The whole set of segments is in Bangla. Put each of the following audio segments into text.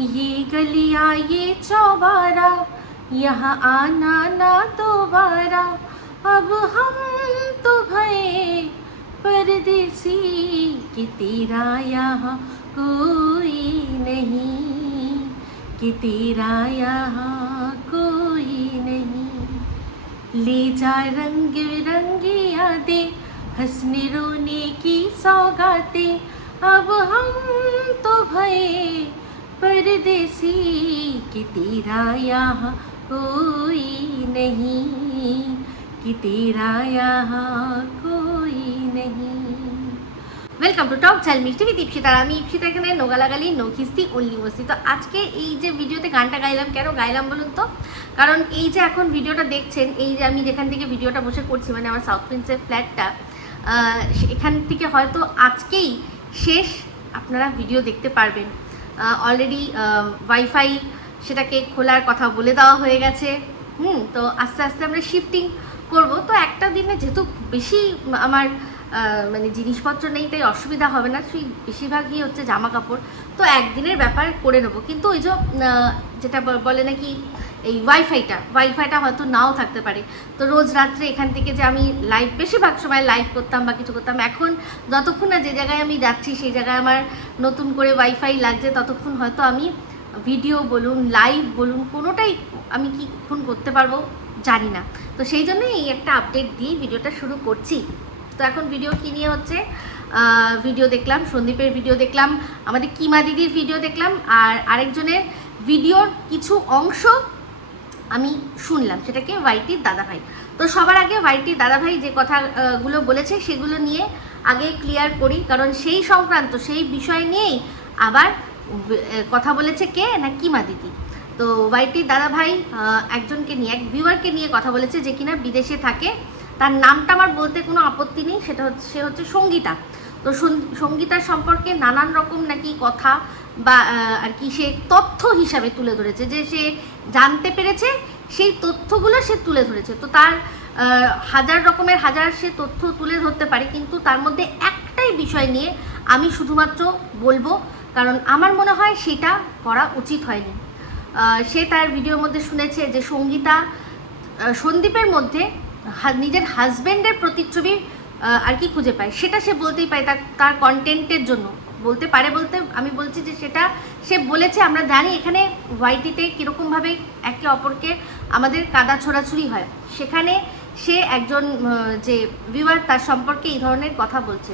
ये गलियाँ ये चौबारा, यहाँ आना ना दोबारा। अब हम तो भये परदेसी कि तेरा यहाँ कोई नहीं, कि तेरा यहाँ कोई नहीं। ले जा रंग बिरंगी यादें, हंसने रोने की सौगातें। अब हम तो भये परदेसी कि तेरा यहाँ कोई नहीं कि तेरा यहाँ कोई नहीं ওয়েলকাম টু টক ঝাল মিষ্টি বিথ ইপসিতার আমি ইপসিতা এখানে নোগালাগালি নৌকিস্তি অনলি বসি তো আজকে এই যে ভিডিওতে গানটা গাইলাম কেন গাইলাম বলুন তো কারণ এই যে এখন ভিডিওটা দেখছেন এই যে আমি যেখান থেকে ভিডিওটা বসে করছি মানে আমার সাউথ প্রিন্সের ফ্ল্যাটটা এখান থেকে হয়তো আজকেই শেষ আপনারা ভিডিও দেখতে পারবেন অলরেডি ওয়াইফাই সেটাকে খোলার কথা বলে দেওয়া হয়ে গেছে। হুম, তো আস্তে আস্তে আমরা শিফটিং করব। তো একটা দিনে যেহেতু বেশি আমার মানে জিনিসপত্র নেই, তাই অসুবিধা হবে না। সেই বেশিরভাগই হচ্ছে জামা কাপড় তো একদিনের ব্যাপার করে নেব। কিন্তু ওই যে যেটা বলে নাকি এই ওয়াইফাইটা ওয়াইফাইটা হয়তো নাও থাকতে পারে। তো রোজ রাত্রে এখান থেকে যে আমি লাইভ বেশিরভাগ সময় লাইভ করতাম বা কিছু করতাম, এখন যতক্ষণ না যে জায়গায় আমি যাচ্ছি, সেই জায়গায় আমার নতুন করে ওয়াইফাই লাগছে, ততক্ষণ হয়তো আমি ভিডিও বলুন লাইভ বলুন, কোনোটাই আমি কি কখন করতে পারব জানি না। তো সেই জন্যই এই একটা আপডেট দিয়ে ভিডিওটা শুরু করছি। তো এখন ভিডিও কী নিয়ে হচ্ছে? ভিডিও দেখলাম, সন্দীপের ভিডিও দেখলাম, আমাদের কিমা দিদির ভিডিও দেখলাম, আর আরেকজনের ভিডিওর কিছু অংশ আমি শুনলাম, সেটাকে ওয়াইটির দাদাভাই। তো সবার আগে ওয়াইটির দাদাভাই যে কথাগুলো বলেছে, সেগুলো নিয়ে আগে ক্লিয়ার করি, কারণ সেই সংক্রান্ত, সেই বিষয় নিয়েই আবার কথা বলেছে কে? না, কিমা দিদি। তো ওয়াইটির দাদাভাই একজনকে নিয়ে, এক ভিউয়ারকে নিয়ে কথা বলেছে যে কিনা বিদেশে থাকে। তার নামটা আমার বলতে কোনো আপত্তি নেই, সেটা হচ্ছে, সে হচ্ছে সঙ্গীতা। তো সঙ্গীতার সম্পর্কে নানান রকম নাকি কথা বা আর কি সে তথ্য হিসাবে তুলে ধরেছে, যে সে জানতে পেরেছে, সেই তথ্যগুলো সে তুলে ধরেছে। তো তার হাজার রকমের হাজার সে তথ্য তুলে ধরতে পারে, কিন্তু তার মধ্যে একটাই বিষয় নিয়ে আমি শুধুমাত্র বলব, কারণ আমার মনে হয় সেটা করা উচিত হয়নি। সে তার ভিডিওর মধ্যে শুনেছে যে সঙ্গীতা সন্দীপের মধ্যে নিজের হাজব্যান্ডের প্রতিচ্ছবি আর কি খুঁজে পায়। সেটা সে বলতেই পায় তার তার কন্টেন্টের জন্য। বলতে পারে বলতে আমি বলছি যে সেটা সে বলেছে, আমরা জানি এখানে ওয়াইটিতে কীরকমভাবে একে অপরকে আমাদের কাদা ছোড়াছুড়ি হয়। সেখানে সে একজন যে ভিউয়ার তার সম্পর্কে এই ধরনের কথা বলছে।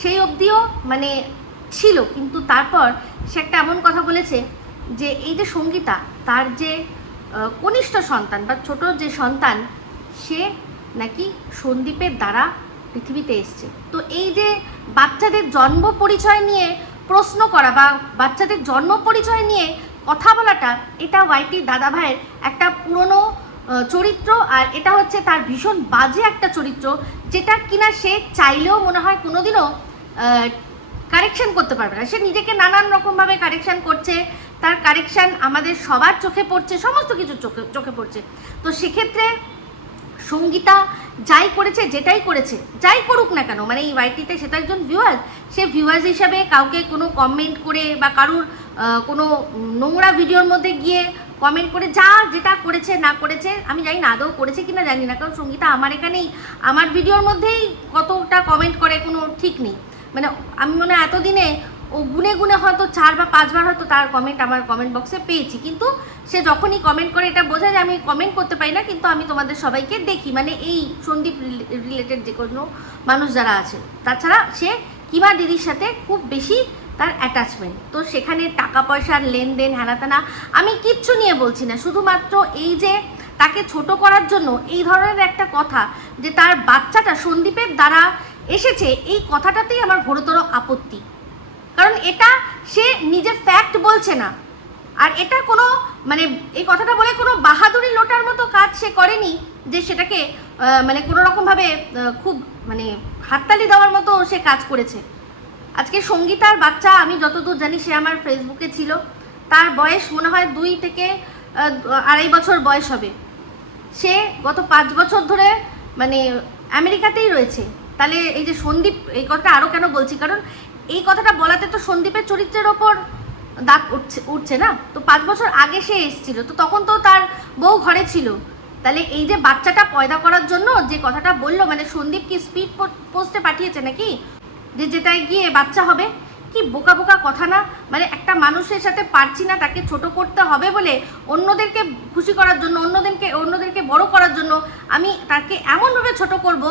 সেই অবধিও মানে ছিল, কিন্তু তারপর সে একটা এমন কথা বলেছে যে, এই যে সঙ্গীতা, তার যে কনিষ্ঠ সন্তান বা ছোট যে সন্তান, সে নাকি সন্দীপের দ্বারা পৃথিবীতে এসছে। তো এই যে বাচ্চাদের জন্ম পরিচয় নিয়ে প্রশ্ন করা বা বাচ্চাদের জন্ম পরিচয় নিয়ে কথা বলাটা এটা ওয়াইটির দাদা ভাইয়ের একটা পুরনো চরিত্র আর এটা হচ্ছে তার ভীষণ বাজে একটা চরিত্র যেটা কিনা সে চাইলেও মনে হয় কোনোদিনও কারেকশন করতে পারবে না। সে নিজেকে নানান রকমভাবে কারেকশান করছে, তার কারেকশন আমাদের সবার চোখে পড়ছে, সমস্ত কিছু চোখে চোখে পড়ছে। তো সেক্ষেত্রে সঙ্গীতা যাই করেছে, যেটাই করেছে, যাই করুক না কেন মানে এই ওয়াইটিতে সে তো একজন ভিউয়ার্স সে ভিউয়ার্স হিসাবে কাউকে কোনো কমেন্ট করে বা কারুর কোনো নোংরা ভিডিওর মধ্যে গিয়ে কমেন্ট করে যা যেটা করেছে, না করেছে, আমি জানি না আদৌ করেছে কি না জানি না, কারণ সঙ্গীতা আমার এখানেই, আমার ভিডিওর মধ্যেই কতটা কমেন্ট করে কোনো ঠিক নেই। মানে আমি মনে হয় এতদিনে ও গুনে গুনে হয়তো চার বা পাঁচবার হয়তো তার কমেন্ট আমার কমেন্ট বক্সে পেয়েছি। কিন্তু সে যখনই কমেন্ট করে এটা বোঝা যায় আমি কমেন্ট করতে পারি না, কিন্তু আমি তোমাদের সবাইকে দেখি। মানে এই সন্দীপ রিলেটেড যে কোনো মানুষ যারা আছে, তাছাড়া সে কিমা দিদির সাথে খুব বেশি তার অ্যাটাচমেন্ট তো সেখানে টাকা পয়সার লেনদেন হ্যানাতানা আমি কিচ্ছু নিয়ে বলছি না। শুধুমাত্র এই যে তাকে ছোট করার জন্য এই ধরনের একটা কথা যে তার বাচ্চাটা সন্দীপের দ্বারা এসেছে, এই কথাটাতেই আমার ঘোরতর আপত্তি। কারণ এটা সে নিজের ফ্যাক্ট বলছে না। আর এটা কোনো মানে এই কথাটা বলে কোনো বাহাদুরি লোটার মতো কাজ সে করেনি যে সেটাকে মানে কোনো রকমভাবে খুব মানে হাততালি দেওয়ার মতো সে কাজ করেছে। আজকে সঙ্গীতার বাচ্চা, আমি যতদূর জানি সে আমার ফেসবুকে ছিল। তার বয়স মনে হয় দুই থেকে আড়াই বছর বয়স হবে। সে গত পাঁচ বছর ধরে মানে আমেরিকাতেই রয়েছে। তাহলে এই যে সন্দীপ, এই কথাটা আরও কেন বলছি? কারণ এই কথাটা বলাতে তো সন্দীপের চরিত্রের ওপর দাগ উঠছে উঠছে না? তো পাঁচ বছর আগে সে এসেছিল, তো তখন তো তার বউ ঘরে ছিল। তাহলে এই যে বাচ্চাটা পয়দা করার জন্য যে কথাটা বলল মানে সন্দীপ কি স্পিড পোস্টে পাঠিয়েছে নাকি? যে যেটায় গিয়ে বাচ্চা হবে? কি বোকা বোকা কথা না? মানে একটা মানুষের সাথে পারছি না, তাকে ছোট করতে হবে বলে অন্যদেরকে খুশি করার জন্য, অন্যদেরকে অন্যদেরকে বড় করার জন্য আমি তাকে এমনভাবে ছোট করব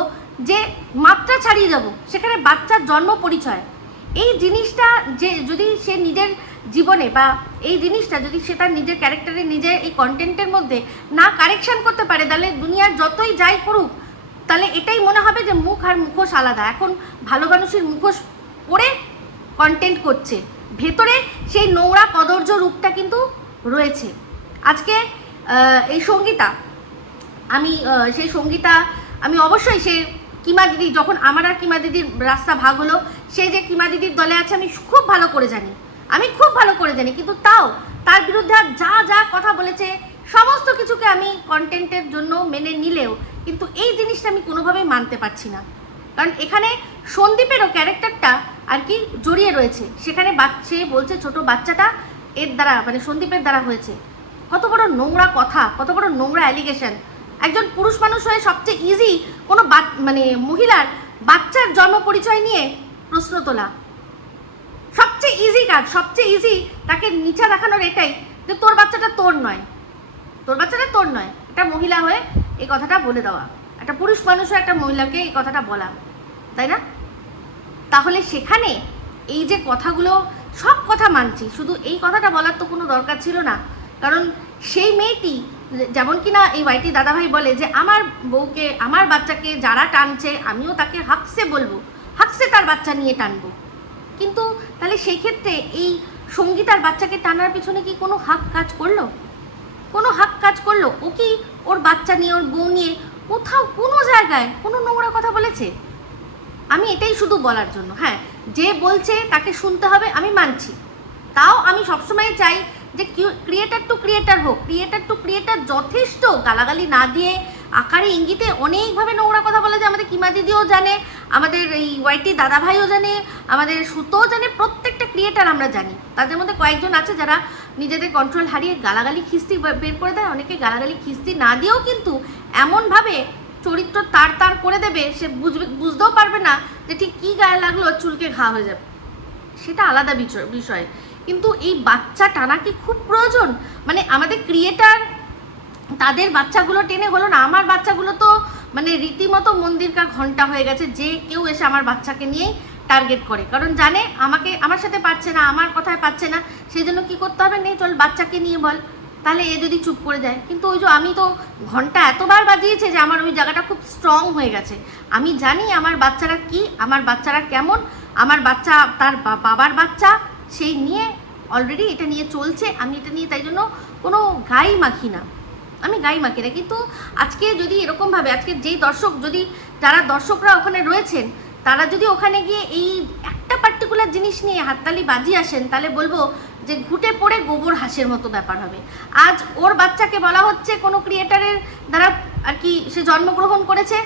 যে মাত্রা ছাড়িয়ে যাব। সেখানে বাচ্চার জন্ম পরিচয়। এই জিনিসটা যে, যদি সে নিজের জীবনে বা এই জিনিসটা যদি সে তার নিজের ক্যারেক্টারে নিজের এই কন্টেন্টের মধ্যে না কারেকশন করতে পারে, তাহলে দুনিয়ার যতই যাই করুক, তাহলে এটাই মনে হবে যে মুখ আর মুখোশ আলাদা। এখন ভালো মানুষের মুখোশ পরে কন্টেন্ট করছে। ভেতরে সেই নোংরা কদর্য রূপটা কিন্তু রয়েছে। আজকে এই সঙ্গীতা, আমি সেই সঙ্গীতা, আমি অবশ্যই সে কিমা দিদি, যখন আমার আর কিমা দিদির রাস্তা ভাগ হলো সে যে কিমা দিদির দলে আছে, আমি খুব ভালো করে জানি। আমি খুব ভালো করে জানি, কিন্তু তাও তার বিরুদ্ধে আর যা যা কথা বলেছে, সমস্ত কিছুকে আমি কন্টেন্টের জন্য মেনে নিলেও কিন্তু এই জিনিসটা আমি কোনোভাবেই মানতে পারছি না। কারণ এখানে সন্দীপেরও ক্যারেক্টারটা আর কি জড়িয়ে রয়েছে। সেখানে বাচ্চে বলছে, ছোট বাচ্চাটা এর দ্বারা মানে সন্দীপের দ্বারা হয়েছে। কত বড় নোংরা কথা, কত বড় নোংরা অ্যালিগেশন একজন পুরুষ মানুষ হয়ে সবচেয়ে ইজি কোনো মানে মহিলার বাচ্চার জন্ম পরিচয় নিয়ে প্রশ্ন তোলা সবচেয়ে ইজি কাজ, সবচেয়ে ইজি তাকে নিচা দেখানোর এটাই যে তোর বাচ্চাটা তোর নয়। তোর বাচ্চাটা তোর নয়। একটা মহিলা হয়ে এই কথাটা বলে দেওয়া। একটা পুরুষ মানুষ হয়ে একটা মহিলাকে এই কথাটা বলা। তাই না? তাহলে সেখানে এই যে কথাগুলো, সব কথা মানছি। শুধু এই কথাটা বলার তো কোনো দরকার ছিল না। কারণ সেই মেয়েটি, যেমন কি না এই ওয়াইটি দাদাভাই বলে যে, আমার বউকে, আমার বাচ্চাকে যারা টানছে, আমিও তাকে হাকসে বলব। হাকসে তার বাচ্চা নিয়ে টানবো। কিন্তু তাহলে সেই ক্ষেত্রে এই সঙ্গীতার বাচ্চাকে টানার পিছনে কি কোনো হাক কাজ করল? কোনো হাক কাজ করল? ও কি ওর বাচ্চা নিয়ে, ওর বউ নিয়ে কোথাও কোনো জায়গায় কোনো নোংরা কথা বলেছে? আমি এটাই শুধু বলার জন্য। হ্যাঁ যে বলছে তাকে শুনতে হবে, আমি মানছি। তাও আমি সবসময় চাই যে ক্রিয়েটার টু ক্রিয়েটার হোক ক্রিয়েটার টু ক্রিয়েটার যথেষ্ট গালাগালি না দিয়ে আকারে ইঙ্গিতে অনেকভাবে নোংরা কথা বলে যে আমাদের কিমা দিদিও জানে, আমাদের এই ওয়াইটি দাদাভাইও জানে, আমাদের সুতোও জানে, প্রত্যেকটা ক্রিয়েটার আমরা জানি। তাদের মধ্যে কয়েকজন আছে যারা নিজেদের কন্ট্রোল হারিয়ে গালাগালি, খিস্তি বের করে দেয়। অনেকে গালাগালি, খিস্তি না দিয়েও কিন্তু এমনভাবে চরিত্র তার তার করে দেবে, সে বুঝবে, বুঝতেও পারবে না যে ঠিক কী গায়ে লাগল, চুলকে ঘা হয়ে যাবে। সেটা আলাদা বিষয় বিষয়। কিন্তু এই বাচ্চা টানা কি খুব প্রয়োজন। মানে আমাদের ক্রিয়েটার তাদের বাচ্চাগুলো টেনে হলো না, আমার বাচ্চাগুলো তো মানে রীতিমতো মন্দির কা ঘণ্টা হয়ে গেছে, যে কেউ এসে আমার বাচ্চাকে নিয়েই টার্গেট করে। কারণ জানে আমাকে, আমার সাথে পাচ্ছে না, আমার কথায় পাচ্ছে না সেই জন্য কী করতে হবে? নেই চল বাচ্চাকে নিয়ে বল। তাহলে এ যদি চুপ করে যায়। কিন্তু ওই যে আমি তো ঘণ্টা এতবার বাজিয়েছে যে আমার ওই জায়গাটা খুব স্ট্রং হয়ে গেছে। আমি জানি আমার বাচ্চারা কি, আমার বাচ্চারা কেমন, আমার বাচ্চা, তার বাবার বাচ্চা, সেই নিয়ে অলরেডি এটা নিয়ে চলছে। আমি এটা নিয়ে তাই জন্য কোনো গাই মাখি না। আমি গাই মাখি না কিন্তু আজকে যদি এরকমভাবে, আজকে যেই দর্শক যদি, যারা দর্শকরা ওখানে রয়েছেন, তারা যদি ওখানে গিয়ে এই একটা পার্টিকুলার জিনিস নিয়ে হাততালি বাজিয়ে আসেন, তাহলে বলব যে ঘুটে পড়ে গোবর হাঁসের মতো ব্যাপার হবে। আজ ওর বাচ্চাকে বলা হচ্ছে কোনো ক্রিয়েটারের দ্বারা আর কি সে জন্মগ্রহণ করেছে।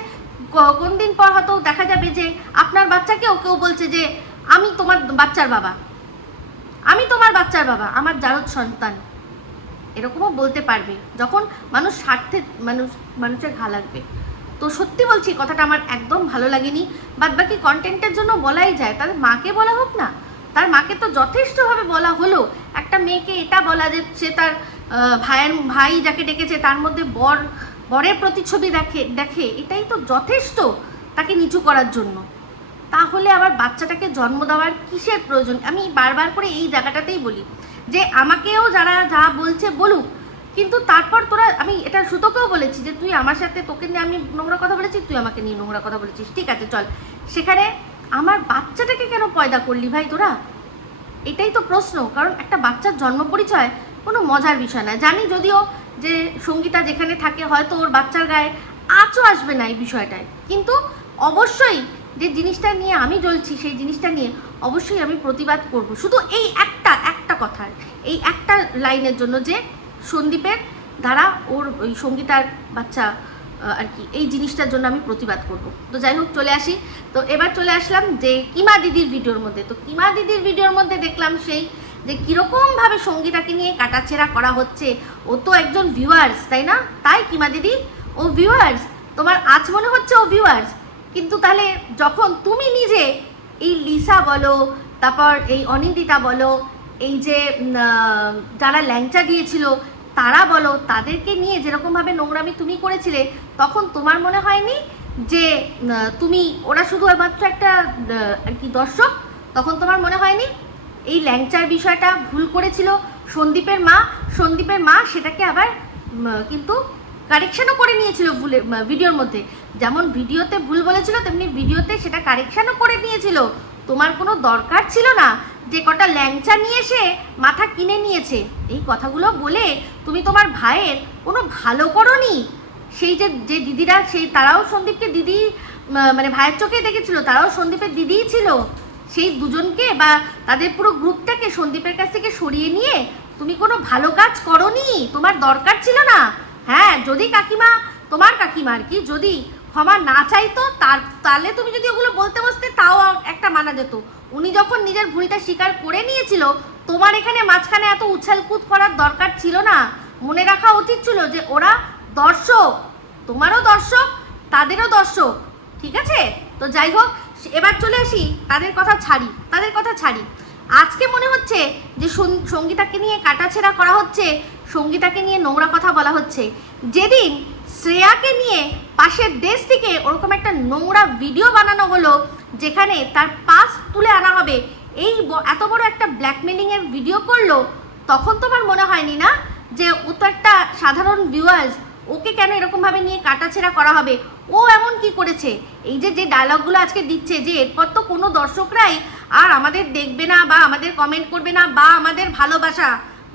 কোন দিন পর হয়তো দেখা যাবে যে আপনার বাচ্চাকেও কেউ বলছে যে, আমি তোমার বাচ্চার বাবা। আমি তোমার বাচ্চার বাবা, আমার জারদ সন্তান। এরকমও বলতে পারবে, যখন মানুষ স্বার্থে, মানুষ, মানুষের ঘা লাগবে। তো সত্যি বলছি কথাটা আমার একদম ভালো লাগেনি। বাদ বাকি কন্টেন্টের জন্য বলাই যায় তাদের মাকে বলা হোক না। তার মাকে তো যথেষ্টভাবে বলা হলো। একটা মেয়েকে এটা বলা যে সে তার ভাইয়ের, ভাই যাকে ডেকেছে, তার মধ্যে বর, বরের প্রতিচ্ছবি দেখে দেখে, এটাই তো যথেষ্ট তাকে নিচু করার জন্য। তাহলে আবার বাচ্চাটাকে জন্ম দেওয়ার কিসের প্রয়োজন? আমি বারবার করে এই জায়গাটাতেই বলি যে আমাকেও যারা যা বলছে বলুক, কিন্তু তারপর তোরা, আমি এটা সুতোকেও বলেছি যে তুই আমার সাথে তোকে নিয়ে আমি নোংরা কথা বলেছি, তুই আমাকে নিয়ে নোংরা কথা বলেছিস। ঠিক আছে, চল। সেখানে আমার বাচ্চাটাকে কেন পয়দা করলি ভাই তোরা? এটাই তো প্রশ্ন, কারণ একটা বাচ্চার জন্ম পরিচয় কোনো মজার বিষয় না। জানি যদিও যে সঙ্গীতা যেখানে থাকে হয়তো ওর বাচ্চার গায়ে আঁচও আসবে না এই বিষয়টায়। কিন্তু অবশ্যই যে জিনিসটা নিয়ে আমি জ্বলছি, সেই জিনিসটা নিয়ে অবশ্যই আমি প্রতিবাদ করব। শুধু এই একটা একটা কথার এই একটা লাইনের জন্য যে সন্দীপের দ্বারা ওর ওই সঙ্গীতার বাচ্চা আর কি, এই জিনিসটার জন্য আমি প্রতিবাদ করব। তো যাই হোক, চলে আসি। তো এবার চলে আসলাম যে কিমা দিদির ভিডিওর মধ্যে। তো কিমা দিদির ভিডিওর মধ্যে দেখলাম সেই যে কীরকমভাবে সঙ্গীতাকে নিয়ে কাটাছেড়া করা হচ্ছে। ও তো একজন ভিউয়ার্স তাই না? তাই কিমা দিদি? ও ভিউয়ার্স তোমার আজ মনে হচ্ছে ও ভিউয়ার্স কিন্তু তাহলে যখন তুমি নিজে এই লিসা বলো, তারপর এই অনিন্দিতা বলো, এই যে যারা ল্যাংচা দিয়েছিল, তারা বলো, তাদেরকে নিয়ে যেরকমভাবে নোংরামি তুমি করেছিলে, তখন তোমার মনে হয়নি যে তুমি, ওরা শুধু একমাত্র একটা আর কি দর্শক? তখন তোমার মনে হয়নি? এই ল্যাংচার বিষয়টা ভুল করেছিল, সন্দীপের মা সন্দীপের মা সেটাকে আবার কিন্তু কারেকশানও করে নিয়েছিল ভুলে ভিডিওর মধ্যে। যেমন ভিডিওতে ভুল বলেছিল, তেমনি ভিডিওতে সেটা কারেকশানও করে নিয়েছিল। তোমার কোনো দরকার ছিল না যে কটা ল্যাংচা নিয়ে এসে মাথা কিনে নিয়েছে। এই কথাগুলো বলে তুমি তোমার ভাইয়ের কোনো ভালো করনি? সেই যে যে দিদিরা, সেই তারাও সন্দীপকে দিদি মানে ভাইয়ের চোখে দেখেছিল, তারাও সন্দীপের দিদিই ছিল। সেই দুজনকে বা তাদের পুরো গ্রুপটাকে সন্দীপের কাছ থেকে সরিয়ে নিয়ে তুমি কোনো ভালো কাজ করনি? তোমার দরকার ছিল না? হ্যাঁ যদি কাকিমা, তোমার কাকিমা আর কি যদি ক্ষমা না চাইতো, তার, তাহলে তুমি যদি ওগুলো বলতে বসতে তাও একটা মানা যেত। উনি যখন নিজের ভুলটা স্বীকার করে নিয়েছিল, তোমার এখানে মাঝখানে এত উছালকুদ করার দরকার ছিল না। মনে রাখা উচিত ছিল যে ওরা দর্শক, তোমারও দর্শক, তাদেরও দর্শক, ঠিক আছে? তো যাই হোক, এবার চলে আসি, তাদের কথা ছাড়ি, তাদের কথা ছাড়ি। আজকে মনে হচ্ছে যে সঙ্গীতাকে নিয়ে কাটাছেড়া করা হচ্ছে সঙ্গীতাকে নিয়ে নোংরা কথা বলা হচ্ছে। যেদিন শ্রেয়াকে নিয়ে পাশের দেশ থেকে ওরকম একটা নোংরা ভিডিও বানানো হলো, যেখানে তার পাস তুলে আনা হবে, এই এত বড় একটা ব্ল্যাকমেলিংয়ের ভিডিও করল, তখন তোমার মনে হয়নি না যে ও তো একটা সাধারণ ভিউয়ার্স ওকে কেন এরকমভাবে নিয়ে কাটাছেড়া করা হবে? ও এমন কি করেছে? এই যে যে ডায়লগগুলো আজকে দিচ্ছে, যে এরপর তো কোনো দর্শকরাই আর আমাদের দেখবে না বা আমাদের কমেন্ট করবে না বা আমাদের ভালোবাসা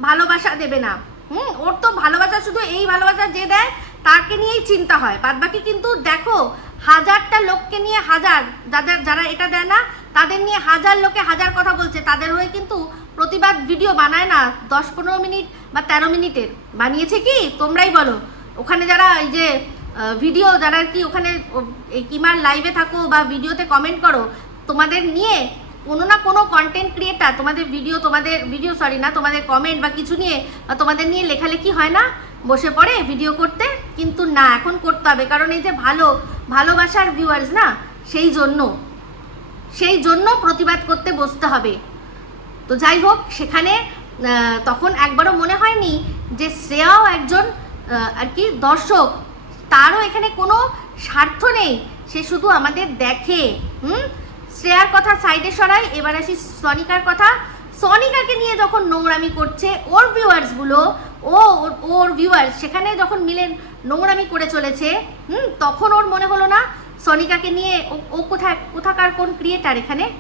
ভালোবাসা দেবে না। হুম, ওর তো ভালোবাসা শুধু এই ভালোবাসা যে দেয়, তাকে নিয়েই চিন্তা হয়। বাদ বাকি কিন্তু দেখো, হাজারটা লোককে নিয়ে হাজার, যাদের যারা এটা দেয় না, তাদের নিয়ে হাজার লোকে হাজার কথা বলছে। তাদের হয়ে কিন্তু প্রতিবাদ ভিডিও বানায় না, দশ পনেরো মিনিট বা তেরো মিনিটের। বানিয়েছে কি? তোমরাই বলো। ওখানে যারা এই যে ভিডিও, যারা কি ওখানে কিমার লাইভে থাকো বা ভিডিওতে কমেন্ট করো, তোমাদের নিয়ে কোনো না কোনো কন্টেন্ট ক্রিয়েটার তোমাদের ভিডিও তোমাদের ভিডিও সরি না, তোমাদের কমেন্ট বা কিছু নিয়ে তোমাদের নিয়ে লেখালেখি হয় না, বসে পড়ে ভিডিও করতে, কিন্তু না, এখন করতে হবে। কারণ এই যে ভালো, ভালোবাসার ভিউয়ার্স না, সেই জন্য সেই জন্য প্রতিবাদ করতে বসতে হবে। তো যাই হোক, সেখানে তখন একবারও মনে হয়নি যে শ্রেয়াও একজন আর কি, দর্শক। তারও এখানে কোনো স্বার্থ নেই। সে শুধু আমাদের দেখে, হুম? শ্রেয়ার কথা, সাইডে সরাই, এবার আসি সনিকার কথা। সনিকাকে নিয়ে যখন নোংরামি করছে ওর ভিউয়ার্সগুলো, ও, ওর- ভিউয়ার্স সেখানে যখন মিলেন নোংরামি করে চলেছে, হুম, তখন ওর মনে হলো না সনিকাকে নিয়ে ও- কোথায়, কোথাকার কোন ক্রিয়েটার এখানে?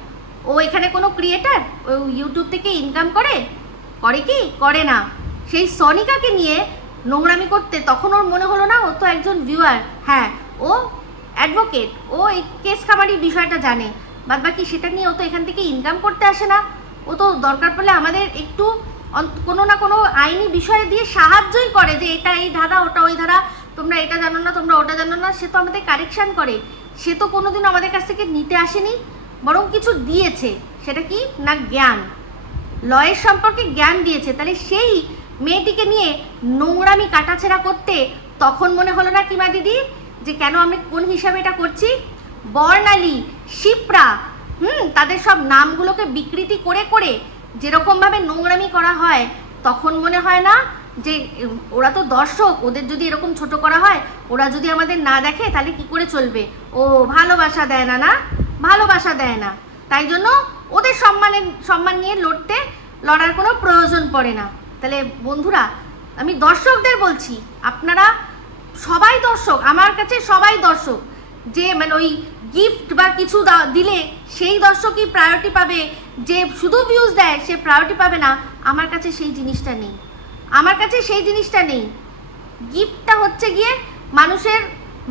ও এখানে কোনো ক্রিয়েটার ও ইউটিউব থেকে ইনকাম করে? করে কি? করে না। সেই সনিকাকে নিয়ে নোংরামি করতে তখন ওর মনে হলো না ও তো একজন ভিউয়ার হ্যাঁ ও অ্যাডভোকেট ও এই কেস খামারি বিষয়টা জানে। বাদ বাকি সেটা নিয়ে ও তো এখান থেকে ইনকাম করতে আসে না। ও তো দরকার পড়লে আমাদের একটু কোনো না কোনো আইনি বিষয় দিয়ে সাহায্যই করে যে এটা এই ধারা, ওটা ওই ধারা, তোমরা এটা জানো না, তোমরা ওটা জানো না, সে তো আমাদের কারেকশান করে। সে তো কোনোদিন আমাদের কাছ থেকে নিতে আসেনি, বরং কিছু দিয়েছে। সেটা কি? না, জ্ঞান। লয়ের সম্পর্কে জ্ঞান দিয়েছে। তাহলে সেই মেয়েটিকে নিয়ে নোংরামি কাটাছেড়া করতে তখন মনে হলো না কিমা দিদি? যে কেন আমি কোন হিসাবে এটা করছি? বর্ণালী শিপ্রা, হুম, তাদের সব নামগুলোকে বিকৃতি করে করে যেরকমভাবে নোংরামি করা হয়, তখন মনে হয় না যে ওরা তো দর্শক, ওদের যদি এরকম ছোট করা হয়, ওরা যদি আমাদের না দেখে, তাহলে কি করে চলবে? ও ভালোবাসা দেয় না না? ভালোবাসা দেয় না। তাই জন্য ওদের সম্মানের, সম্মান নিয়ে লড়তে, লড়ার কোনো প্রয়োজন পড়ে না। তাহলে বন্ধুরা, আমি দর্শকদের বলছি, আপনারা সবাই দর্শক, আমার কাছে সবাই দর্শক, যে মানে ওই গিফট বা কিছু দিলে সেই দর্শকই প্রায়োরিটি পাবে। যে শুধু ভিউজ দেয়, সে প্রায়োরিটি পাবে না। আমার কাছে সেই জিনিসটা নেই। আমার কাছে সেই জিনিসটা নেই। গিফটটা হচ্ছে গিয়ে মানুষের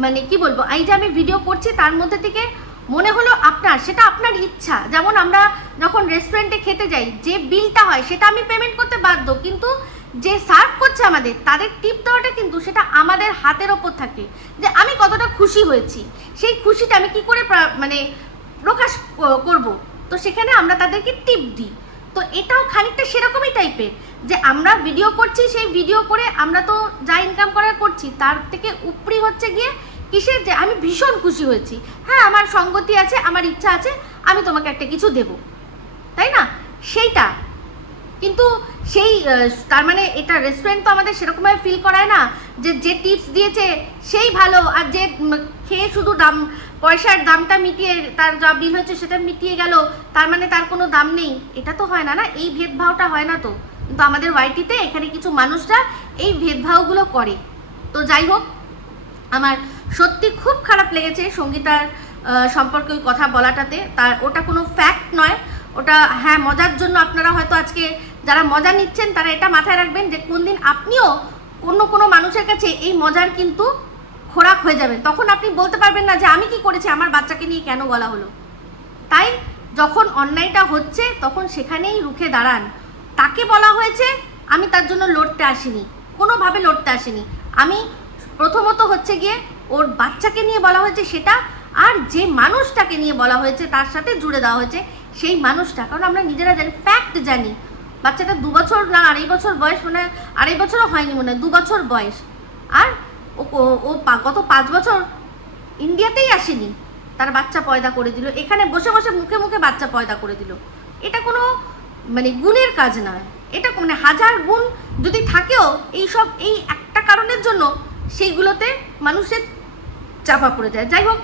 মানে কি বলব, এই যে আমি ভিডিও করছি, তার মধ্যে থেকে মনে হলো আপনার, সেটা আপনার ইচ্ছা। যেমন আমরা যখন রেস্টুরেন্টে খেতে যাই, যে বিলটা হয়, সেটা আমি পেমেন্ট করতে বাধ্য। কিন্তু যে সার্ভ করছে আমাদের, তাদের টিপ দেওয়াটা কিন্তু সেটা আমাদের হাতের ওপর থাকে। যে আমি কতটা খুশি হয়েছি, সেই খুশিটা আমি কি করে মানে প্রকাশ করব? তো সেখানে আমরা তাদেরকে টিপ দিই। তো এটাও খানিকটা সেরকমই টাইপের যে আমরা ভিডিও করছি, সেই ভিডিও করে আমরা তো যা ইনকাম করার করছি, তার থেকে উপরি হচ্ছে গিয়ে কিসের যে আমি ভীষণ খুশি হয়েছি। হ্যাঁ আমার সঙ্গতি আছে, আমার ইচ্ছা আছে, আমি তোমাকে একটা কিছু দেব। তাই না? সেইটা কিন্তু সেই তার মানে এটা রেস্টুরেন্ট তো আমাদের সেরকমভাবে ফিল করায় না যে যে টিপস দিয়েছে সেই ভালো আর যে খেয়ে শুধু দাম, পয়সার দামটা মিটিয়ে তার যা বিল হচ্ছে সেটা মিটিয়ে গেল, তার মানে তার কোনো দাম নেই। এটা তো হয় না না, এই ভেদভাবটা হয় না তো। কিন্তু আমাদের ওয়াইটিতে এখানে কিছু মানুষরা এই ভেদভাবগুলো করে। তো যাই হোক, আমার সত্যি খুব খারাপ লেগেছে সঙ্গীতার সম্পর্কে ওই কথা বলাটাতে। তার, ওটা কোনো ফ্যাক্ট নয়। ওটা হ্যাঁ মজার জন্য আপনারা হয়তো আজকে যারা মজা নিচ্ছেন, তারা এটা মাথায় রাখবেন যে কোন দিন আপনিও অন্য কোনো মানুষের কাছে এই মজার কিন্তু খোরাক হয়ে যাবে। তখন আপনি বলতে পারবেন না যে আমি কি করেছি, আমার বাচ্চাকে নিয়ে কেন বলা হলো। তাই যখন অন্যায়টা হচ্ছে, তখন সেখানেই রুখে দাঁড়ান। তাকে বলা হয়েছে, আমি তার জন্য লড়তে আসিনি। কোনোভাবে লড়তে আসিনি। আমি প্রথমত হচ্ছে গিয়ে ওর বাচ্চাকে নিয়ে বলা হয়েছে সেটা, আর যে মানুষটাকে নিয়ে বলা হয়েছে তার সাথে জুড়ে দেওয়া হয়েছে সেই মানুষটা। কারণ আমরা নিজেরা জানি ফ্যাক্ট জানি। বাচ্চাটা দু বছর না, আড়াই বছর বয়স মানে আড়াই বছরও হয়নি মনে হয়, দু বছর বয়স। আর ও, ও- গত পাঁচ বছর ইন্ডিয়াতেই আসেনি। তার বাচ্চা পয়দা করে দিল। এখানে বসে বসে মুখে মুখে বাচ্চা পয়দা করে দিল। এটা কোনো মানে গুণের কাজ নয়। এটা মানে হাজার গুণ যদি থাকেও এই সব, এই একটা কারণের জন্য সেইগুলোতে মানুষের চাপা পড়ে যায়। যাই হোক,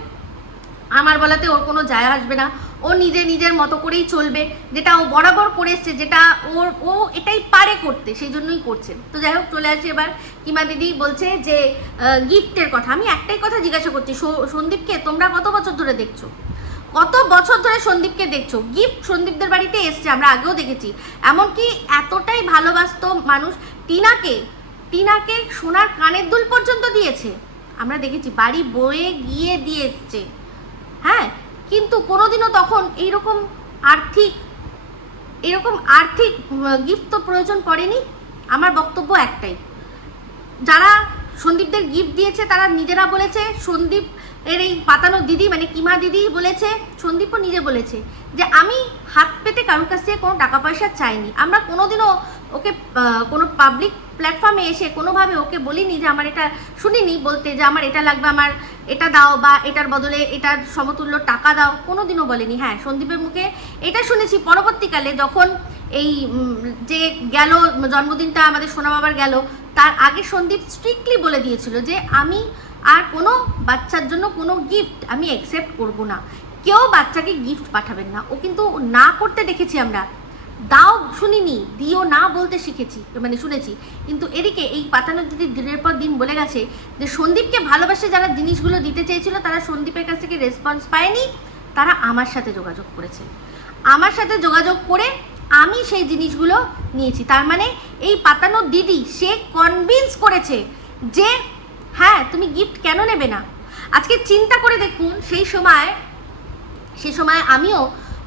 আমার বলাতে ওর কোনো যায় আসবে না। ও নিজে নিজের মতো করেই চলবে, যেটা ও বরাবর করে এসছে, যেটা ওর, ও এটাই পারে করতে, সেই জন্যই করছে। তো যাই হোক, চলে আসি এবার। কিমা দিদি বলছে যে গিফটের কথা, আমি একটাই কথা জিজ্ঞাসা করছি সন্দীপকে তোমরা কত বছর ধরে দেখছ? কত বছর ধরে সন্দীপকে দেখছ? গিফট সন্দীপদের বাড়িতে এসছে, আমরা আগেও দেখেছি। এমনকি এতটাই ভালোবাসতো মানুষ, টিনাকে টিনাকে সোনার কানের দুল পর্যন্ত দিয়েছে। আমরা দেখেছি, বাড়ি বয়ে গিয়ে দিয়ে এসছে। হ্যাঁ কিন্তু কোনোদিনও তখন এইরকম আর্থিক, এরকম আর্থিক গিফট তো প্রয়োজন পড়েনি। আমার বক্তব্য একটাই। যারা সন্দীপদের গিফট দিয়েছে, তারা নিজেরা বলেছে, সন্দীপ এর এই পাতানো দিদি মানে কিমা দিদি বলেছে, সন্দীপও নিজে বলেছে যে, আমি হাত পেতে কারোর কাছ থেকে কোনো টাকা পয়সা চাইনি। আমরা কোনোদিনও ওকে কোনো পাবলিক প্ল্যাটফর্মে এসে কোনোভাবে ওকে বলিনি যে আমার এটা শুনিনি, বলতে যে আমার এটা লাগবে, আমার এটা দাও বা এটার বদলে এটার সমতুল্য টাকা দাও, কোনোদিনও বলেনি। হ্যাঁ সন্দীপের মুখে এটা শুনেছি পরবর্তীকালে যখন এই যে গেল, জন্মদিনটা আমাদের সোনা বাবার গেল, তার আগে সন্দীপ স্ট্রিক্টলি বলে দিয়েছিল যে আমি আর কোনো বাচ্চার জন্য কোনো গিফট আমি অ্যাকসেপ্ট করব না। কেউ বাচ্চাকে গিফট পাঠাবেন না। ও কিন্তু না করতে দেখেছি আমরা। দাও শুনিনি, দিও না বলতে শিখেছি মানে শুনেছি। কিন্তু এদিকে এই পাতানো দিদি দিনের পর দিন বলে গেছে যে সন্দীপকে ভালোবাসে যারা জিনিসগুলো দিতে চেয়েছিল, তারা সন্দীপের কাছ থেকে রেসপন্স পায়নি, তারা আমার সাথে যোগাযোগ করেছে। আমার সাথে যোগাযোগ করে আমি সেই জিনিসগুলো নিয়েছি। তার মানে এই পাতানো দিদি, সে কনভিন্স করেছে যে হ্যাঁ তুমি গিফট কেন নেবে না? আজকে চিন্তা করে দেখুন, সেই সময়, সে সময় আমিও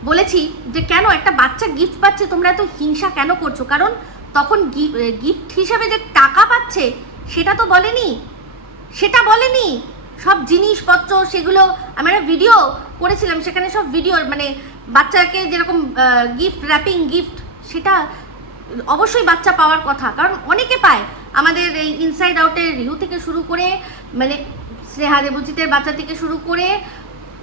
বলেছি যে কেন একটা বাচ্চা গিফট পাচ্ছে, তোমরা এত হিংসা কেন করছ? কারণ তখন গিফট হিসাবে যে টাকা পাচ্ছে, সেটা তো বলেনি। সেটা বলেনি। সব জিনিসপত্র, সেগুলো আমি একটা ভিডিও করেছিলাম, সেখানে সব ভিডিও মানে বাচ্চাকে যেরকম গিফট র্যাপিং গিফট সেটা অবশ্যই বাচ্চা পাওয়ার কথা। কারণ অনেকে পায়। আমাদের এই ইনসাইড আউটের রিউ থেকে শুরু করে মানে স্নেহা দেবজিতের বাচ্চা থেকে শুরু করে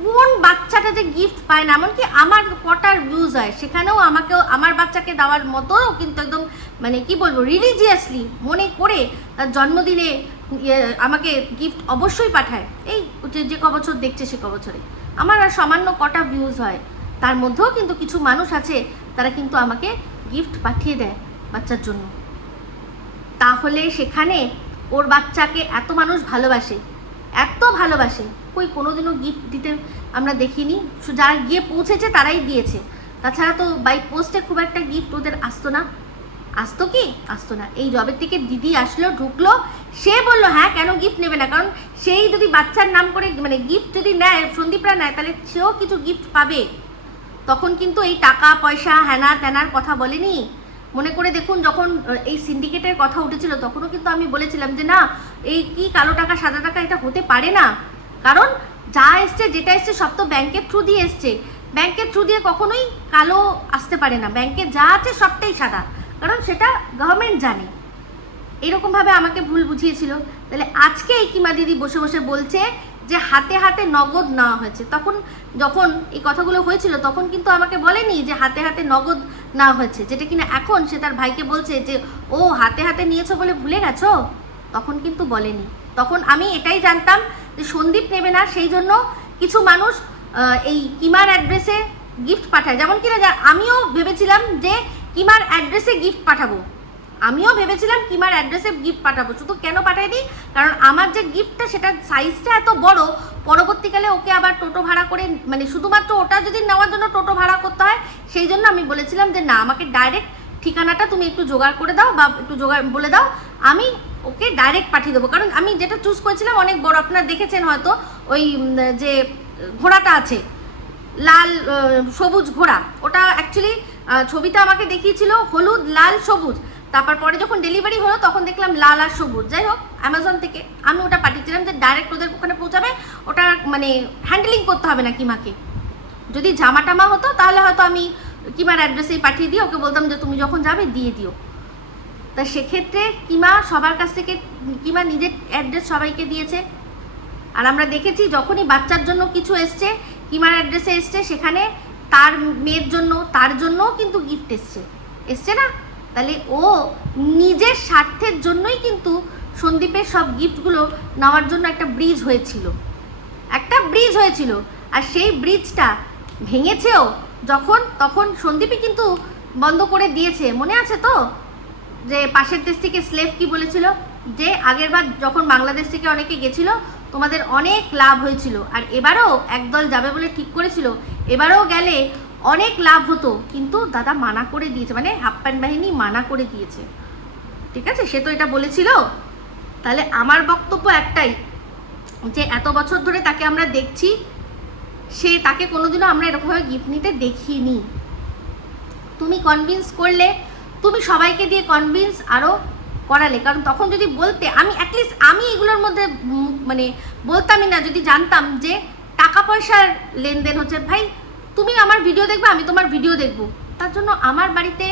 কোন বাচ্চাটা যে গিফট পায় না এমনকি আমার কটার ভিউজ হয় সেখানেও আমাকেও আমার বাচ্চাকে দেওয়ার মতো কিন্তু একদম মানে কি বলব রিলিজিয়াসলি মনে করে তার জন্মদিনে ইয়ে, আমাকে গিফট অবশ্যই পাঠায়। এই যে ক বছর দেখছে সে ক বছরে আমার আর সামান্য কটা ভিউজ হয় তার মধ্যেও কিন্তু কিছু মানুষ আছে তারা কিন্তু আমাকে গিফট পাঠিয়ে দেয় বাচ্চার জন্য। তাহলে সেখানে ওর বাচ্চাকে এত মানুষ ভালোবাসে এত ভালোবাসে। কই, কোনোদিনও গিফট দিতে আমরা দেখিনি। যারা গিয়ে পৌঁছেছে, তারাই দিয়েছে। তাছাড়া তো বাই পোস্টে খুব একটা গিফট ওদের আসতো না। আসতো কি? আসতো না। এই জবের থেকে দিদি আসলো, ঢুকলো। সে বলল হ্যাঁ কেন গিফট নেবে না? কারণ সেই যদি বাচ্চার নাম করে মানে গিফট যদি নেয়, সন্দীপরা নেয়, তাহলে সেও কিছু গিফট পাবে। তখন কিন্তু এই টাকা, পয়সা হ্যানা ত্যানার কথা বলেনি। মনে করে দেখুন যখন এই সিন্ডিকেটের কথা উঠেছিল, তখনও কিন্তু আমি বলেছিলাম যে না, এই কি কালো টাকা, সাদা টাকা এটা হতে পারে না। কারণ যা এসছে, যেটা এসছে সব তো ব্যাংকের থ্রু দিয়ে এসছে। ব্যাংকের থ্রু দিয়ে কখনোই কালো আসতে পারে না। ব্যাংকে যা আছে সবটাই সাদা। কারণ সেটা গভর্নমেন্ট জানে। এরকমভাবে আমাকে ভুল বুঝিয়েছিল। তাহলে আজকে এই কিমা দিদি বসে বসে বলছে যে হাতে হাতে নগদ নেওয়া হয়েছে। তখন যখন এই কথাগুলো হয়েছিল, তখন কিন্তু আমাকে বলেনি যে হাতে হাতে নগদ নেওয়া হয়েছে। যেটা কিনা এখন সে তার ভাইকে বলছে যে, ও, হাতে হাতে নিয়েছো বলে ভুলে গেছো? তখন কিন্তু বলেনি। তখন আমি এটাই জানতাম যে সন্দীপ নেবে না, সেই জন্য কিছু মানুষ এই কিমার অ্যাড্রেসে গিফট পাঠায়। যেমন কিনা আমিও ভেবেছিলাম যে কিমার অ্যাড্রেসে গিফট পাঠাবো। আমিও ভেবেছিলাম কিমার অ্যাড্রেসে গিফট পাঠাবো, শুধু কেন পাঠাই দিই কারণ আমার যে গিফটটা সেটা সাইজটা এত বড়, পরবর্তীকালে ওকে আবার টোটো ভাড়া করে মানে শুধুমাত্র ওটা যদি নেওয়ার জন্য টোটো ভাড়া করতে হয়, সেই জন্য আমি বলেছিলাম যে না, আমাকে ডাইরেক্ট ঠিকানাটা তুমি একটু জোগাড় করে দাও বা একটু জোগাড় বলে দাও, আমি ওকে ডাইরেক্ট পাঠিয়ে দেবো। কারণ আমি যেটা চুজ করেছিলাম, অনেক বড় আপনারা দেখেছেন হয়তো, ওই যে ঘোড়াটা আছে, লাল সবুজ ঘোড়া, ওটা অ্যাকচুয়ালি ছবিতে আমাকে দেখিয়েছিল হলুদ, লাল, সবুজ। তারপর পরে যখন ডেলিভারি হলো, তখন দেখলাম লাল আর সবুজ। যাই হোক অ্যামাজন থেকে আমি ওটা পাঠিয়েছিলাম যে ডাইরেক্ট ওদের ওখানে পৌঁছাবে, ওটা মানে হ্যান্ডেলিং করতে হবে না কিমাকে। যদি জামা টামা হতো, তাহলে হয়তো আমি কিমার অ্যাড্রেসেই পাঠিয়ে দিয়ে ওকে বলতাম যে তুমি যখন যাবে, দিয়ে দিও। তা সেক্ষেত্রে কিমা সবার কাছ থেকে, কিমা নিজের অ্যাড্রেস সবাইকে দিয়েছে। আর আমরা দেখেছি যখনই বাচ্চার জন্য কিছু এসছে, কিমার অ্যাড্রেসে এসছে, সেখানে তার মেয়ের জন্য, তার জন্যও কিন্তু গিফট এসছে। এসছে না? তাহলে ও নিজের স্বার্থের জন্যই কিন্তু সন্দীপের সব গিফটগুলো নেওয়ার জন্য একটা ব্রিজ হয়েছিল। একটা ব্রিজ হয়েছিল। আর সেই ব্রিজটা ভেঙেছেও যখন, তখন সন্দীপই কিন্তু বন্ধ করে দিয়েছে। মনে আছে তো? যে পাশের দেশ থেকে স্লেভ কি বলেছিল? যে আগেরবার যখন বাংলাদেশ থেকে অনেকে গেছিল, তোমাদের অনেক লাভ হয়েছিল। আর এবারও একদল যাবে বলে ঠিক করেছিল। এবারও গেলে অনেক লাভ হতো, কিন্তু দাদা মানা করে দিয়েছে মানে হাফ প্যান্ট বাহিনী মানা করে দিয়েছে। ঠিক আছে? সে তো এটা বলেছিল। তাহলে আমার বক্তব্য একটাই, যে এত বছর ধরে তাকে আমরা দেখছি, সে তাকে কোনোদিনও আমরা এরকমভাবে গিফট নিতে দেখিনি। তুমি কনভিন্স করলে, তুমি সবাইকে দিয়ে কনভিন্স আরও করালে। কারণ তখন যদি বলতে, আমি অ্যাটলিস্ট আমি এগুলোর মধ্যে মানে বলতামই না, যদি জানতাম যে টাকা পয়সার লেনদেন হচ্ছে, ভাই তুমি আমার ভিডিও দেখবে, আমি তোমার ভিডিও দেখব। তার জন্য আমার বাড়িতে,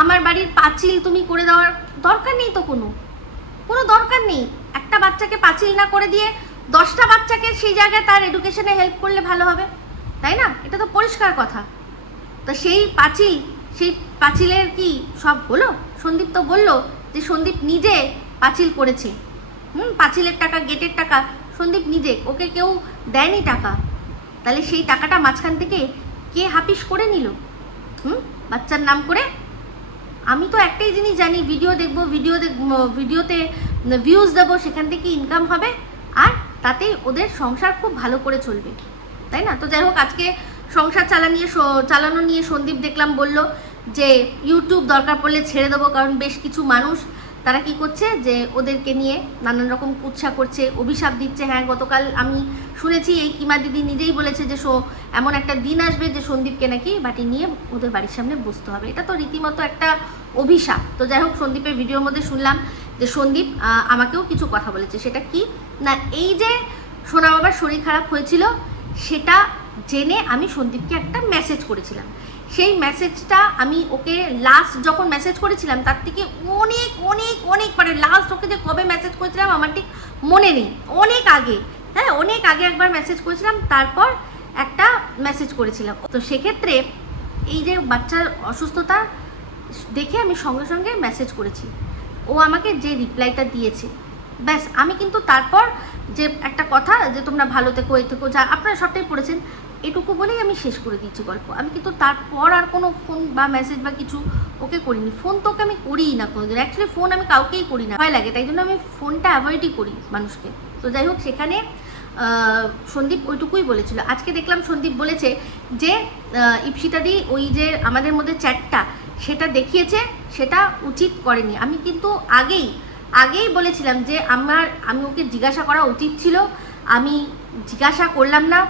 আমার বাড়ির পাঁচিল তুমি করে দেওয়ার দরকার নেই তো কোনো। কোনো দরকার নেই। একটা বাচ্চাকে পাঁচিল না করে দিয়ে দশটা বাচ্চাকে সেই জায়গায় তার এডুকেশনে হেল্প করলে ভালো হবে। তাই না? এটা তো পরিষ্কার কথা। তো সেই পাঁচিল, সেই পাঁচিলের কি সব হলো? সন্দীপ তো বলল যে সন্দীপ নিজে পাঁচিল করেছে। হুম, পাঁচিলের টাকা, গেটের টাকা সন্দীপ নিজে, ওকে কেউ দেয়নি টাকা। তাহলে সেই টাকাটা মাঝখান থেকে কে হাপিস করে নিল? হুম? বাচ্চার নাম করে? আমি তো একটাই জিনিস জানি ভিডিও দেখব ভিডিও ভিডিওতে ভিউজ দেবো, সেখান থেকে ইনকাম হবে, আর তাতেই ওদের সংসার খুব ভালো করে চলবে। তাই না? তো যাই হোক, আজকে সংসার চালানিয়ে চালানো নিয়ে সন্দীপ দেখলাম বলল যে ইউটিউব দরকার পড়লে ছেড়ে দেবো, কারণ বেশ কিছু মানুষ তারা কি করছে? যে ওদেরকে নিয়ে নানান রকম কুৎসা করছে, অভিশাপ দিচ্ছে। হ্যাঁ গতকাল আমি শুনেছি, এই কিমা দিদি নিজেই বলেছে যে সো এমন একটা দিন আসবে যে সন্দীপকে নাকি বাটি নিয়ে ওদের বাড়ির সামনে বসতে হবে। এটা তো রীতিমতো একটা অভিশাপ। তো যাই হোক, সন্দীপের ভিডিওর মধ্যে শুনলাম যে সন্দীপ আমাকেও কিছু কথা বলেছে। সেটা কি? না, এই যে সোনা বাবার শরীর খারাপ হয়েছিল, সেটা জেনে আমি সন্দীপকে একটা মেসেজ করেছিলাম। সেই মেসেজটা আমি ওকে লাস্ট যখন মেসেজ করেছিলাম, তার থেকে অনেক অনেক অনেক মানে লাস্ট ওকে যে কবে মেসেজ করেছিলাম আমার ঠিক মনে নেই। অনেক আগে হ্যাঁ অনেক আগে একবার মেসেজ করেছিলাম, তারপর একটা মেসেজ করেছিলাম। তো সেক্ষেত্রে এই যে বাচ্চার অসুস্থতা দেখে আমি সঙ্গে সঙ্গে মেসেজ করেছি। ও আমাকে যে রিপ্লাইটা দিয়েছে, ব্যাস, আমি কিন্তু তারপর যে একটা কথা যে তোমরা ভালো থেকো, এই থেকো, যা আপনারা সবটাই পড়েছেন এটুকু বলেই আমি শেষ করে দিচ্ছি গল্প। আমি কিন্তু তারপর আর কোনো ফোন বা মেসেজ বা কিছু ওকে করিনি। ফোন তো ওকে আমি করিই না কোনোদিন। অ্যাকচুয়ালি ফোন আমি কাউকেই করি না। ভয় লাগে, তাই জন্য আমি ফোনটা অ্যাভয়েডই করি মানুষকে। তো যাই হোক, সেখানে সন্দীপ ওইটুকুই বলেছিল। আজকে দেখলাম সন্দীপ বলেছে যে ইপসিতাদি ওই যে আমাদের মধ্যে চ্যাটটা সেটা দেখিয়েছে, সেটা উচিত করেনি। আমি কিন্তু আগেই আগেই বলেছিলাম যে আমার, আমি ওকে জিজ্ঞাসা করা উচিত ছিল। আমি জিজ্ঞাসা করলাম না।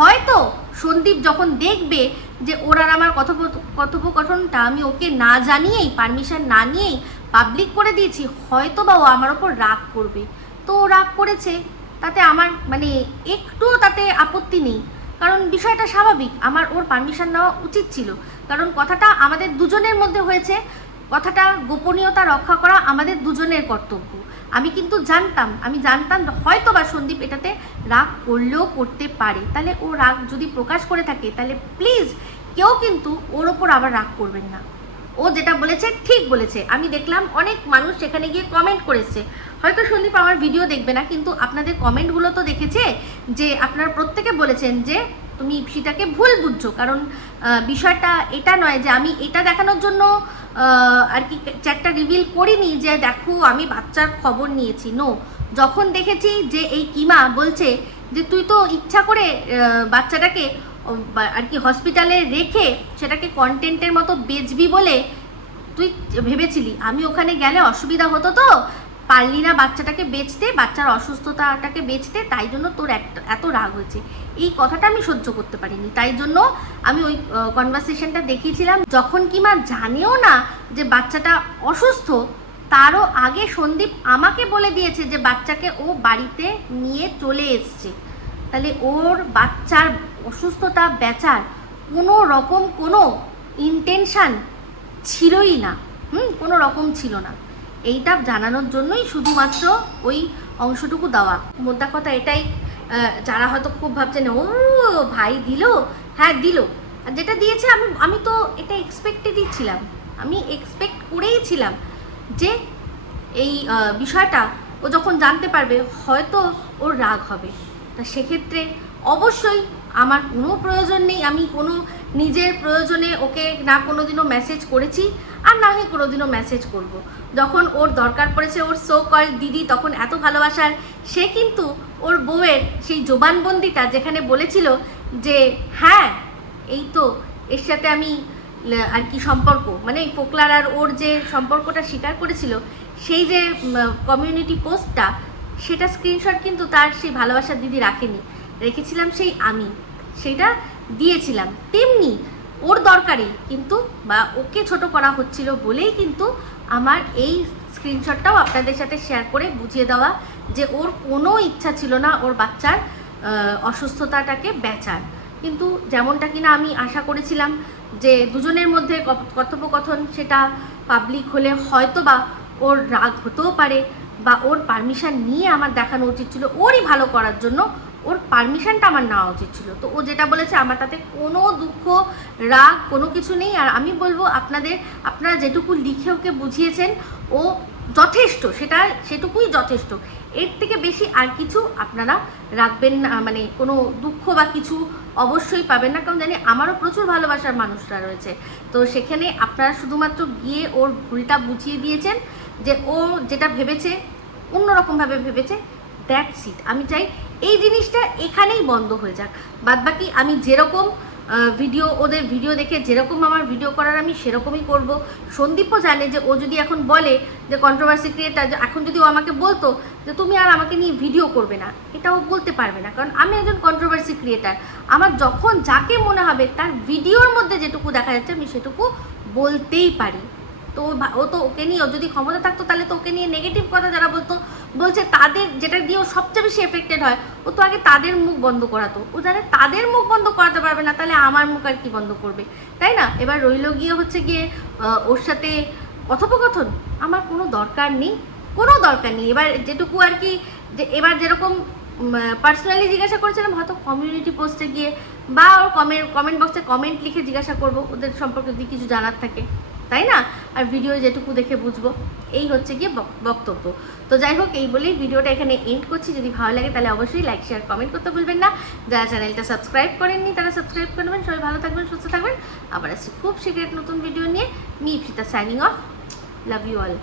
হয়তো সন্দীপ যখন দেখবে যে ওর আর আমার কথোপ- কথোপকথনটা আমি ওকে না জানিয়েই পারমিশন না নিয়েই পাবলিক করে দিয়েছি হয়তো বা ও আমার ওপর রাগ করবে। তো ও রাগ করেছে, তাতে আমার মানে একটুও তাতে আপত্তি নেই। কারণ বিষয়টা স্বাভাবিক, আমার ওর পারমিশন নেওয়া উচিত ছিল। কারণ কথাটা আমাদের দুজনের মধ্যে হয়েছে কথাটা গোপনীয়তা রক্ষা করা আমাদের দুজনের কর্তব্য। আমি কিন্তু জানতাম, আমি জানতাম হয়তো বা সন্দীপ এটাতে রাগ করলেও করতে পারে। তাহলে ও রাগ যদি প্রকাশ করে থাকে, তাহলে প্লিজ কেউ কিন্তু ওর ওপর আবার রাগ করবেন না। ও যেটা বলেছে ঠিক বলেছে। আমি দেখলাম অনেক মানুষ সেখানে গিয়ে কমেন্ট করেছে। হয়তো সন্দীপ আমার ভিডিও দেখবে না, কিন্তু আপনাদের কমেন্টগুলো তো দেখেছে যে আপনারা প্রত্যেকে বলেছেন যে তুমি ইপসিটাকে ভুল বুঝছ। কারণ বিষয়টা এটা নয় যে আমি এটা দেখানোর জন্য আর কি চ্যাটটা রিভিল করিনি যে দেখো আমি বাচ্চার খবর নিয়েছি। নো যখন দেখেছি যে এই কিমা বলছে যে তুই তো ইচ্ছা করে বাচ্চাটাকে আর কি হসপিটালে রেখে সেটাকে কন্টেন্টের মতো বেচবি বলে তুই ভেবেছিলি। আমি ওখানে গেলে অসুবিধা হতো তো? পারলি না বাচ্চাটাকে বেচতে, বাচ্চার অসুস্থতাটাকে বেচতে, তাই জন্য তোর এত রাগ হয়েছে। এই কথাটা আমি সহ্য করতে পারিনি। তাই জন্য আমি ওই কনভারসেশনটা দেখিয়েছিলাম। যখন কি মা জানেও না যে বাচ্চাটা অসুস্থ, তারও আগে সন্দীপ আমাকে বলে দিয়েছে যে বাচ্চাকে ও বাড়িতে নিয়ে চলে এসছে। তাহলে ওর বাচ্চার অসুস্থতা বেচার কোনো রকম কোনো ইন্টেনশান ছিলই না। হুম? কোনো রকম ছিল না। এইটা জানানোর জন্যই শুধুমাত্র ওই অংশটুকু দেওয়া। মোদ্দা কথা এটাই যারা হয়তো খুব ভাবছেন, ও, ভাই দিল? হ্যাঁ দিল। আর যেটা দিয়েছে, আমি আমি তো এটা এক্সপেক্টেডই ছিলাম। আমি এক্সপেক্ট করেই ছিলাম যে এই বিষয়টা ও যখন জানতে পারবে, হয়তো ওর রাগ হবে। তা সেক্ষেত্রে অবশ্যই আমার কোনো প্রয়োজন নেই। আমি কোনো নিজের প্রয়োজনে ওকে না কোনো দিনও মেসেজ করেছি। আর না হয় কোনোদিনও মেসেজ করব। যখন ওর দরকার পড়েছে ওর সো কল দিদি, তখন এত ভালোবাসার, সে কিন্তু ওর বউয়ের সেই জোবানবন্দিটা যেখানে বলেছিল যে হ্যাঁ এই তো, এর সাথে আমি আর কি সম্পর্ক। মানে এই পোকলার আর ওর যে সম্পর্কটা স্বীকার করেছিল, সেই যে কমিউনিটি পোস্টটা সেটা স্ক্রিনশট কিন্তু তার সেই ভালোবাসার দিদি রাখেনি। রেখেছিলাম সেই আমি। সেটা দিয়েছিলাম। তেমনি ওর দরকারি কিন্তু বা ওকে ছোট করা হচ্ছিল বলেই কিন্তু আমার এই স্ক্রিনশটটাও আপনাদের সাথে শেয়ার করে বুঝিয়ে দেওয়া যে ওর কোনো ইচ্ছা ছিল না ওর বাচ্চার অসুস্থতাটাকে বেচার। কিন্তু যেমনটা কিনা আমি আশা করেছিলাম যে দুজনের মধ্যে কথোপকথন সেটা পাবলিক হলে হয়তো বা ওর রাগ হতেও পারে বা ওর পারমিশন নিয়ে আমার দেখানো উচিত ছিল, ওরই ভালো করার জন্য ওর পারমিশনটা আমার নেওয়া উচিত ছিল। তো ও যেটা বলেছে, আমার তাতে কোনো দুঃখ, রাগ, কোনো কিছু নেই। আর আমি বলব আপনাদের, আপনারা যেটুকু লিখে ওকে বুঝিয়েছেন, ও যথেষ্ট, সেটা, সেটুকুই যথেষ্ট। এর থেকে বেশি আর কিছু আপনারা রাখবেন না মানে কোনো দুঃখ বা কিছু অবশ্যই পাবেন না। কারণ জানি আমারও প্রচুর ভালোবাসার মানুষরা রয়েছে। তো সেখানে আপনারা শুধুমাত্র গিয়ে ওর ভুলটা বুঝিয়ে দিয়েছেন যে ও যেটা ভেবেছে, অন্যরকমভাবে ভেবেছে দ্যাটস ইট আমি চাই এই জিনিসটা এখানেই বন্ধ হয়ে যাক। বাদবাকি আমি যেরকম ভিডিও ওদের ভিডিও দেখে যেরকম আমার ভিডিও করার আমি সেরকমই করব। সন্দীপও জানে যে ও যদি এখন বলে যে কন্ট্রোভার্সি ক্রিয়েটার এখন যদি ও আমাকে বলতো যে তুমি আর আমাকে নিয়ে ভিডিও করবে না, এটা ও বলতে পারবে না। কারণ আমি একজন কন্ট্রোভার্সি ক্রিয়েটার আমার যখন যাকে মনে হবে তার ভিডিওর মধ্যে যেটুকু দেখা যাচ্ছে আমি সেটুকু বলতেই পারি। তো ও তো ওকে নিয়ে, ও যদি ক্ষমতা থাকতো তাহলে তো ওকে নিয়ে নেগেটিভ কথা যারা বলতো বলছে তাদের, যেটা দিয়ে ও সবচেয়ে বেশি এফেক্টেড হয়, ও তো আগে তাদের মুখ বন্ধ করাতো। ও জানে তাদের মুখ বন্ধ করাতে পারবে না, তাহলে আমার মুখ আর কি বন্ধ করবে? তাই না? এবার রইল গিয়ে হচ্ছে গিয়ে ওর সাথে কথোপকথন। আমার কোনো দরকার নেই, কোনো দরকার নেই। এবার যেটুকু আর কি, যে এবার যেরকম পার্সোনালি জিজ্ঞাসা করেছিলাম, হয়তো কমিউনিটি পোস্টে গিয়ে বা ওর কমেন্ট কমেন্ট বক্সে কমেন্ট লিখে জিজ্ঞাসা করব, ওদের সম্পর্কে যদি কিছু জানার থাকে। তাই না? আর ভিডিও যেটুকু দেখে বুঝব, এই হচ্ছে গিয়ে বক- বক্তব্য। তো যাই হোক, এই বলেই ভিডিওটা এখানে এন্ড করছি। যদি ভালো লাগে তাহলে অবশ্যই লাইক শেয়ার কমেন্ট করতে ভুলবেন না। যারা চ্যানেলটা সাবস্ক্রাইব করেননি, তারা সাবস্ক্রাইব করবেন সবাই ভালো থাকবেন, সুস্থ থাকবেন। আবার আসছি খুব সিক্রেট নতুন ভিডিও নিয়ে। মি ফিতা signing off love you all